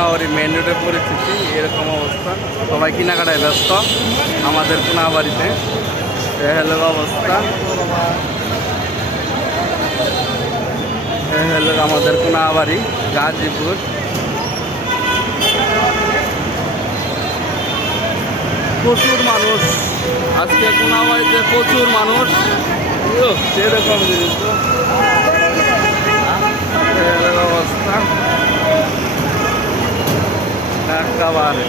Konabari main রোডের পরিস্থিতি এরকম অবস্থা, সবাই কেনাকাটায় ব্যস্ত আমাদের কোনাবাড়িতে। হ্যালো অবস্থা, হ্যালো আমাদের কোনাবাড়ি গাজীপুর। প্রচুর মানুষ আজকে কোনাবাড়িতে, প্রচুর মানুষ সেরকম জিনিস তো অবস্থা একেবারে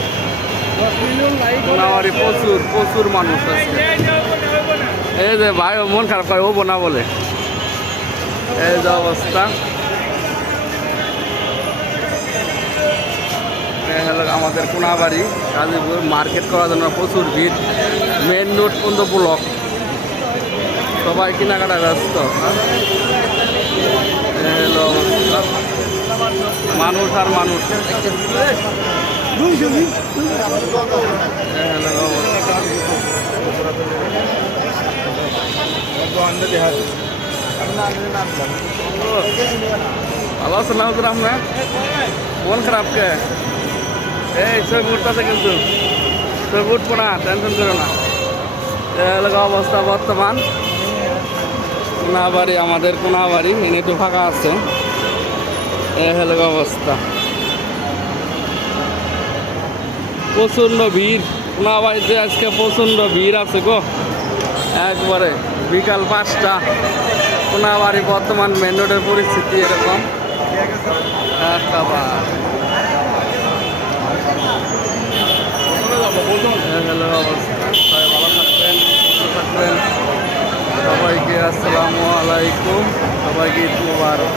কোনাবাড়ি প্রচুর প্রচুর মানুষ আজকে। এই যে ভাই মন খারাপ করে ও বোনা বলে, এই যে অবস্থা। হলো আমাদের কোনাবাড়ি গাজীপুর, মার্কেট করার জন্য প্রচুর ভিড়, মেন রোড পর্যন্ত ব্লক, সবাই কেনাকাটা ব্যস্ত। হলো অবস্থা, মানুষ আর মানুষ। ভালো আছেন না হুজুর আপনার? মন খারাপ কে? এই ছবি উঠতেছে কিন্তু, ছবি উঠবো না, টেনশন করো না। এলাকা অবস্থা বর্তমান কোনাবাড়ি, আমাদের কোনাবাড়ি এনে একটু ফাঁকা আছে। এলাকা অবস্থা প্রচণ্ড ভিড় কোনাবাড়িতে, আজকে প্রচণ্ড ভিড় আছে গো একবারে। বিকাল 5টা, কোনাবাড়ি বর্তমান মেন রোডের পরিস্থিতি এরকম একেবারে। হ্যালো অবস্থা, সবাই ভালো থাকবেন, সুস্থ থাকবেন। সবাইকে আসসালামু আলাইকুম, সবাইকে ঈদ মুবারক।